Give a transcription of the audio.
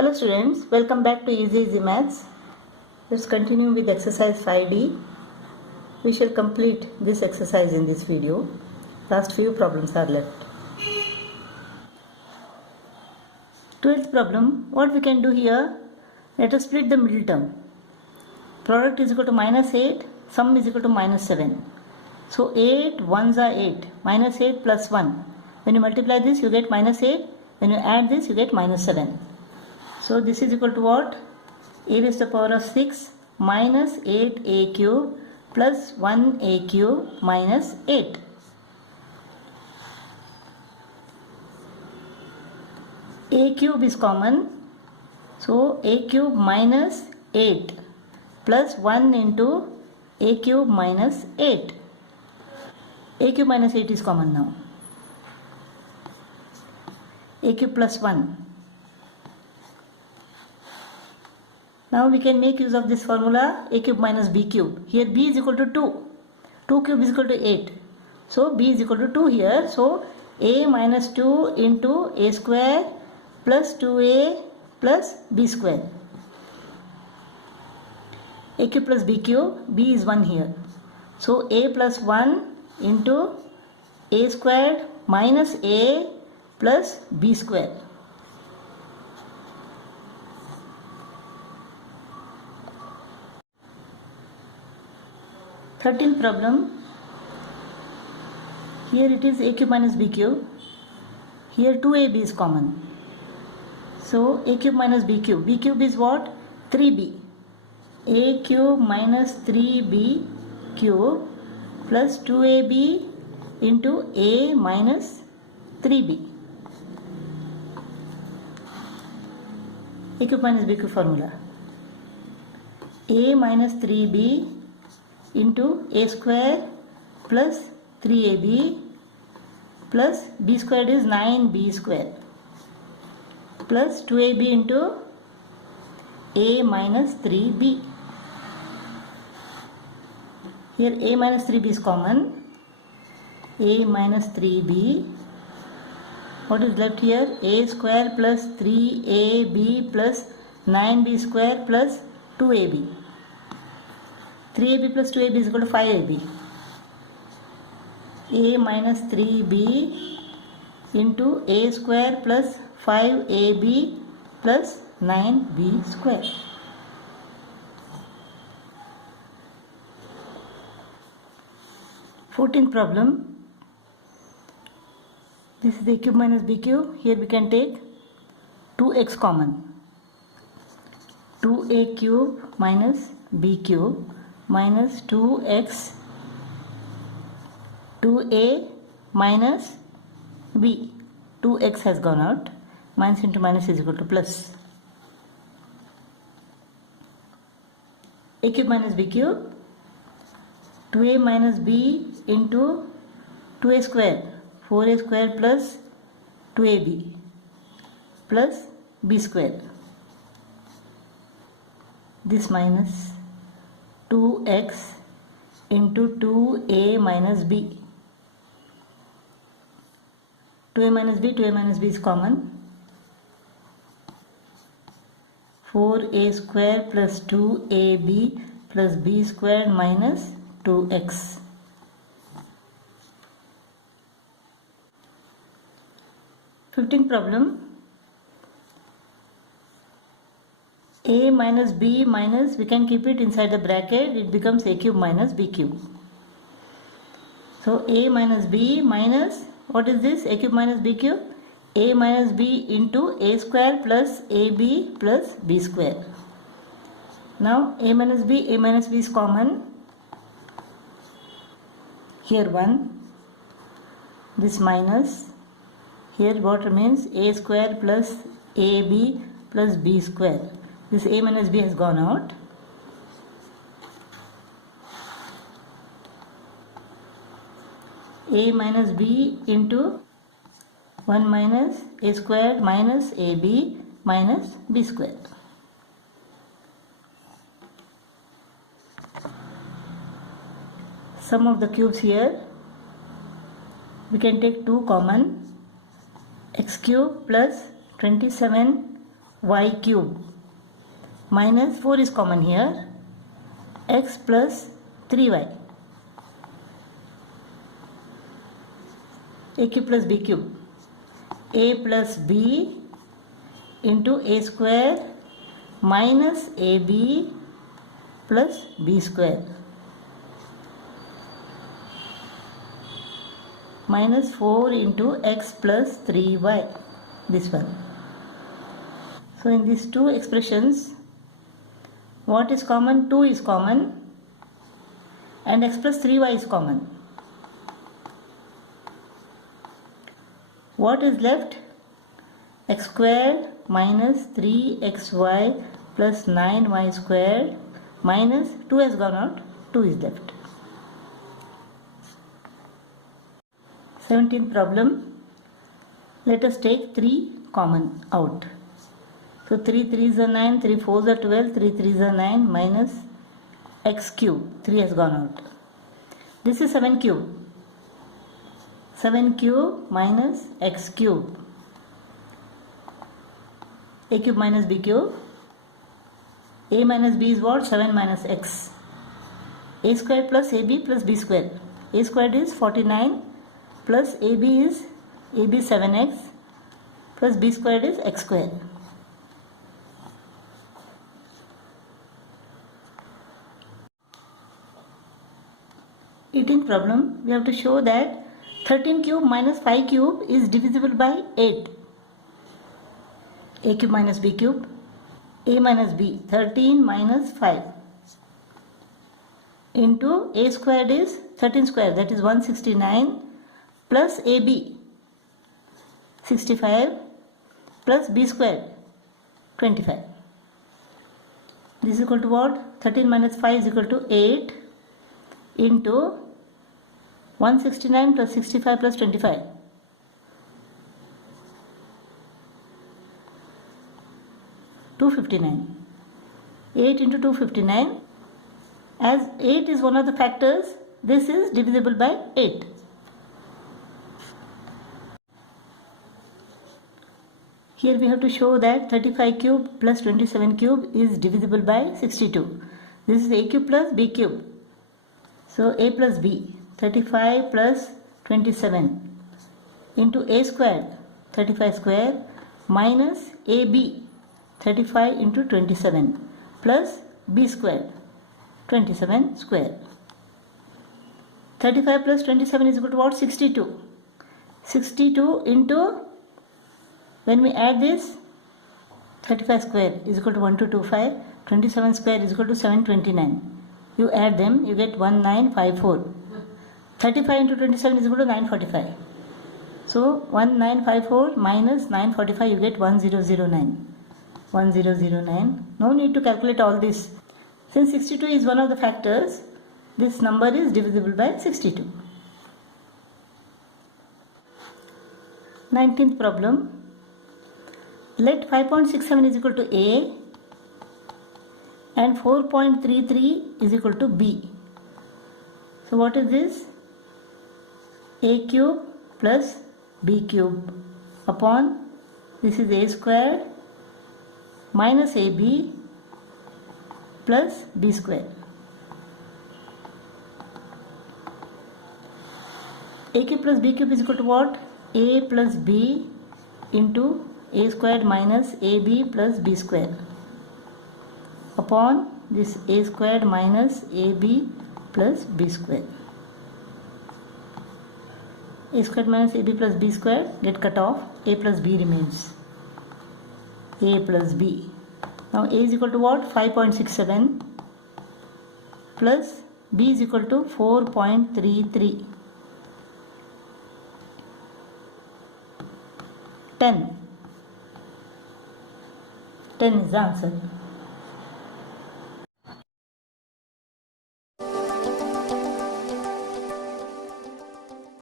Hello students, welcome back to Easy Maths. Let's continue with exercise 5D. We shall complete this exercise in this video. Last few problems are left. 12th problem, what we can do here? Let us split the middle term. Product is equal to minus 8, sum is equal to minus 7. So 8 ones are 8, minus 8 plus 1. When you multiply this, you get minus 8. When you add this, you get minus 7. So this is equal to what? A raised to the power of 6 minus 8a cube plus 1a cube minus 8. A cube is common. So a cube minus 8 plus 1 into a cube minus 8. A cube minus 8 is common now. A cube plus 1. Now we can make use of this formula a cube minus b cube. Here b is equal to 2. 2 cube is equal to 8. So b is equal to 2 here. So a minus 2 into a square plus 2a plus b square. A cube plus b cube, b is 1 here. So a plus 1 into a squared minus a plus b square. Thirteenth problem. Here it is a cube minus b cube. Here 2ab is common. So a cube minus b cube. B cube is what? 3b. A cube minus 3b cube plus 2ab into a minus 3b. A cube minus b cube formula. A minus 3b into a square plus 3ab plus b squared is 9b square plus 2ab into a minus 3b. Here a minus 3b is common. A minus 3b. What is left here? A square plus 3ab plus 9b square plus 2ab. 3ab plus 2ab is equal to 5ab. A minus 3b into a square plus 5ab plus 9b square. Fourteenth problem. This is a cube minus b cube. Here we can take 2x common. 2a cube minus b cube minus 2x 2a minus b. 2x has gone out. Minus into minus is equal to plus. A cube minus b cube. 2a minus b into 2a square. 4a square plus 2ab plus b square. This minus 2x into 2a minus b. 2a minus b is common. 4a square plus 2ab plus b square minus 2x. Fifteenth problem. A minus b minus, we can keep it inside the bracket, it becomes a cube minus b cube. So a minus b minus, what is this? A cube minus b cube? A minus b into a square plus ab plus b square. Now a minus b is common. Here 1, this minus, here what remains? A square plus ab plus b square. This a minus b has gone out. A minus b into 1 minus a square minus ab minus b square. Sum of the cubes here. We can take 2 common. X cube plus 27 y cube minus 4 is common here, x plus 3y, a cube plus b cube, a plus b into a square minus ab plus b square minus 4 into x plus 3y, this one. So in these two expressions, what is common? 2 is common and x plus 3y is common. What is left? X squared minus 3xy plus 9y squared minus 2 has gone out, 2 is left. 17th problem. Let us take 3 common out. So 3 3s are 9, 3 4s are 12, 3 3s are 9 minus x cube, 3 has gone out. This is 7 cube. 7 cube minus x cube. A cube minus b cube. A minus b is what? 7 minus x. A squared plus ab plus b squared. A squared is 49 plus ab is 7x plus b squared is x squared. 18th problem, we have to show that 13 cube minus 5 cube is divisible by 8. A cube minus b cube, a minus b, 13 minus 5 into a squared is 13 square, that is 169 plus ab 65 plus b squared 25. This is equal to what? 13 minus 5 is equal to 8 into 169 plus 65 plus 25. 259. 8 into 259. As 8 is one of the factors, this is divisible by 8. Here we have to show that 35 cube plus 27 cube is divisible by 62. This is a cube plus b cube. So a plus b, 35 plus 27 into a squared, 35 square minus ab, 35 into 27 plus b squared, 27 square. 35 plus 27 is equal to what? 62. 62 into, when we add this, 35 square is equal to 1225, 27 square is equal to 729. You add them, you get 1954. 35 into 27 is equal to 945. So 1954 minus 945, you get 1009. 1009. No need to calculate all this. Since 62 is one of the factors, this number is divisible by 62. 19th problem. Let 5.67 is equal to A and 4.33 is equal to B. So what is this? A cube plus B cube upon, this is A square minus AB plus B square. A cube plus B cube is equal to what? A plus B into A squared minus AB plus B square upon this A squared minus AB plus B square. A squared minus AB plus B square get cut off, A plus B remains. A plus B. Now A is equal to what? 5.67 plus B is equal to 4.33. 10. 10 is the answer.